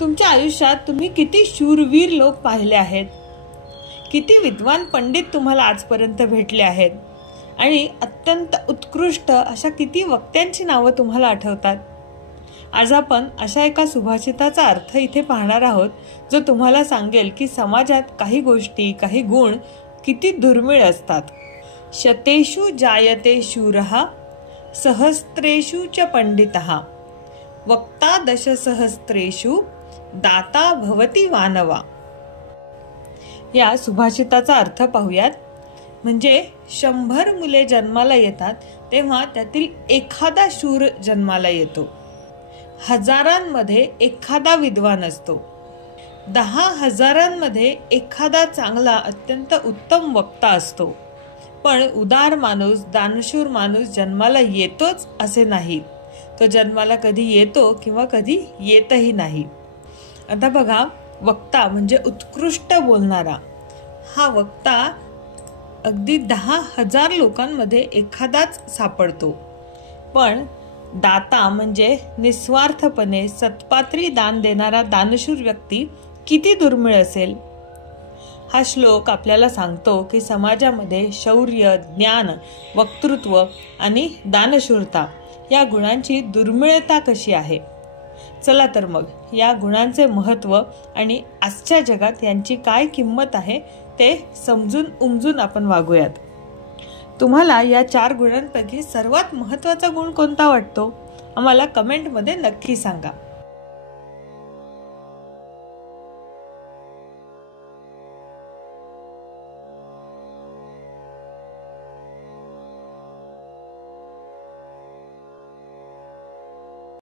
तुमच्या आयुष्यात तुम्ही किती शूरवीर लोक पाहिले आहेत, किती विद्वान पंडित तुम्हाला आजपर्यंत भेटले आहेत आणि अत्यंत उत्कृष्ट अशा किती वक्त्यांची नावं तुम्हाला आठवतात. आज आपण अशा एका सुभाषिताचा अर्थ इथे पाहणार आहोत, जो तुम्हाला सांगेल की समाजात काही गोष्टी, काही गुण किती दुर्मिळ असतात. शतेषु जायते शूरः सहस्त्रेषु च पंडितः वक्ता दशसहस्त्रेषु दाता भवति वानवा. या सुभाषिताचा अर्थ पाहूयात. म्हणजे 100 मुले जन्माला येतात तेव्हा त्यातील एखादा शूर जन्माला येतो. हजारांमध्ये एखादा विद्वान असतो. 10,000 एखादा चांगला अत्यंत उत्तम वक्ता असतो. पण उदार माणूस, दानशूर माणूस जन्माला येतोच असे नाही. तो जन्माला कधी येतो किंवा कधी येतही नाही. आता बघा, वक्ता म्हणजे उत्कृष्ट बोलणारा. हा वक्ता अगदी 10,000 लोकांमध्ये एखादाच सापडतो. पण दाता म्हणजे निस्वार्थपणे सत्पात्री दान देणारा दानशूर व्यक्ती किती दुर्मिळ असेल. हा श्लोक आपल्याला सांगतो की समाजामध्ये शौर्य, ज्ञान, वक्तृत्व आणि दानशूरता या गुणांची दुर्मिळता कशी आहे. चला तर मग या गुणांचे महत्त्व आणि आजच्या जगात यांची काय किंमत आहे ते समजून उमजून आपण वागूयात. तुम्हाला या 4 गुणांपैकी सर्वात महत्त्वाचा गुण कोणता वाटतो? आम्हाला कमेंटमध्ये नक्की सांगा.